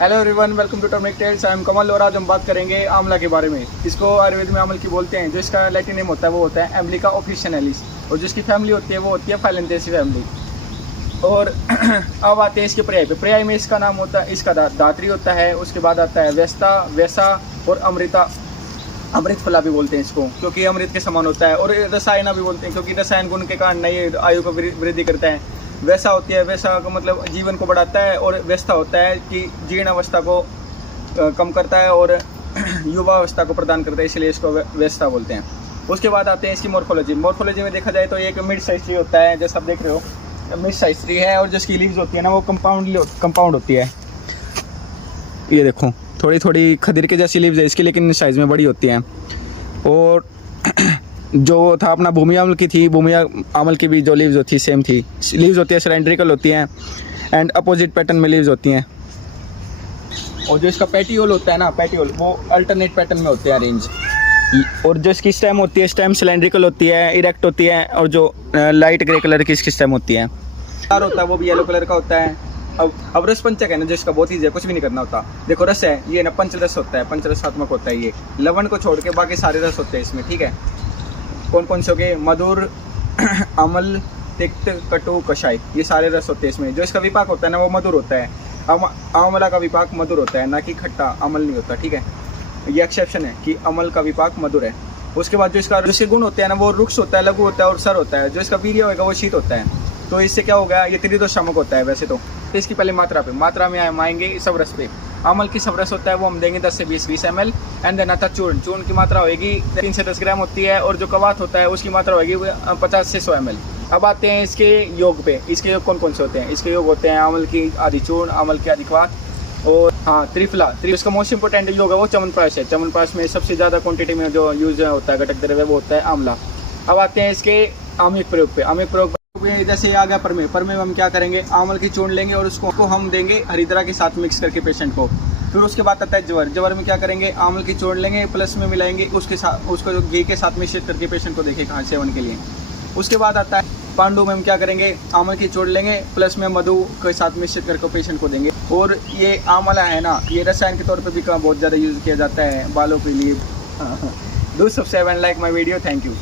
Hello everyone, welcome to turmeric tales. I am Kamal और आज हम बात करेंगे आंवला के बारे में। इसको आयुर्वेद में अमल की बोलते हैं। जो इसका लैटिन नेम होता है वो होता है एम्बलिका ऑफिशियनालिस और जिसकी फैमिली होती है वो होती है फाइलेंथेसी फैमिली। और अब आते हैं इसके पर्याय पे। पर्याय में इसका नाम होता है, इसका धात्री होता है। उसके बाद आता है वेस्ता, वैसा और अमृता। अमृत फला भी बोलते हैं इसको क्योंकि अमृत के समान होता है। और रसायना भी बोलते हैं क्योंकि रसायन गुण के कारण नई आयु को वृद्धि करता है। वैसा होती है, वैसा का मतलब जीवन को बढ़ाता है। और व्यस्ता होता है कि जीर्ण अवस्था को कम करता है और युवा अवस्था को प्रदान करता है, इसलिए इसको व्यस्ता बोलते हैं। उसके बाद आते हैं इसकी मॉर्फोलॉजी। मॉर्फोलॉजी में देखा जाए तो एक मिड साइज ट्री होता है, जैसा आप देख रहे हो मिड साइज ट्री है। और जिसकी लीव्स होती है ना वो कंपाउंड होती है। ये देखो थोड़ी थोड़ी खदीर के जैसी लीव्स है इसकी, लेकिन साइज़ में बड़ी होती हैं। और जो था अपना भूमि अमल की थी, भूमि अमल की भी जो लीव्स होती सेम थी। लीव्स होती है सिलेंड्रिकल होती हैं एंड अपोजिट पैटर्न में लीव्स होती हैं। और जो इसका पैटियोल होता है ना, पैटियोल वो अल्टरनेट पैटर्न में होते हैं अरेंज। और जो इसकी स्टेम होती है, स्टेम सिलेंड्रिकल होती है, इरेक्ट होती है। और जो लाइट ग्रे कलर की इसकी स्टेम होती है। तार होता है वो भी येलो कलर का होता है। अब रस पंचक है ना, जो इसका बहुत ईजी है, कुछ भी नहीं करना होता। देखो रस है ये ना, पंचरस होता है, पंचरसात्मक होता है ये। लवण को छोड़ के बाकी सारे रस होते हैं इसमें, ठीक है। कौन कौन से हो गए? मधुर, अम्ल, तिक्त, कटु, कषाय, ये सारे रस होते हैं इसमें। जो इसका विपाक होता है ना वो मधुर होता है। आंवला का विपाक मधुर होता है, ना कि खट्टा। अमल नहीं होता, ठीक है। ये एक्सेप्शन है कि अमल का विपाक मधुर है। उसके बाद जो इसके गुण होते हैं ना वो रुक्ष होता है, लघु होता है और सर होता है। जो इसका वीर्य होगा वो शीत होता है। तो इससे क्या हो गया, ये त्रिदोष शामक होता है वैसे तो। इसकी पहले मात्रा में आएंगे सब रस पे। अमल की सब रस होता है वो हम देंगे 10 से 20 ml। एंड देन आता चूर्ण की मात्रा होगी 3 से 10 ग्राम होती है। और जो कवात होता है उसकी मात्रा होगी 50 से 100 ml। अब आते हैं इसके योग पे। इसके योग कौन कौन से होते हैं? इसके योग होते हैं अमल की आदि चूर्ण, अमल की आदि कवात और त्रिफला। इसका मोस्ट इंपोर्टेंट योग है वो च्यवनप्राश है। च्यवनप्राश में सबसे ज़्यादा क्वांटिटी में जो यूज होता है घटक द्रव्य वो होता है आंवला। अब आते हैं इसके आम्लिक प्रयोग पे। आम्लिक प्रयोग जैसे आ गया परमे में हम क्या करेंगे, आंवल की चूर्ण लेंगे और उसको हम देंगे हरिद्रा के साथ मिक्स करके पेशेंट को। फिर उसके बाद आता है जवर में क्या करेंगे, आंवल की चूर्ण लेंगे प्लस में मिलाएंगे उसके साथ, उसको जो घी के साथ मिश्रित करके पेशेंट को देंगे कहाँ सेवन के लिए। उसके बाद आता है पांडु में हम क्या करेंगे, आंवल की चूर्ण लेंगे प्लस में मधु के साथ मिश्रित करके पेशेंट को देंगे। और ये आंवला है ना, ये रसायन के तौर पर भी बहुत ज़्यादा यूज़ किया जाता है बालों के लिए। Do subscribe and like my video. Thank you.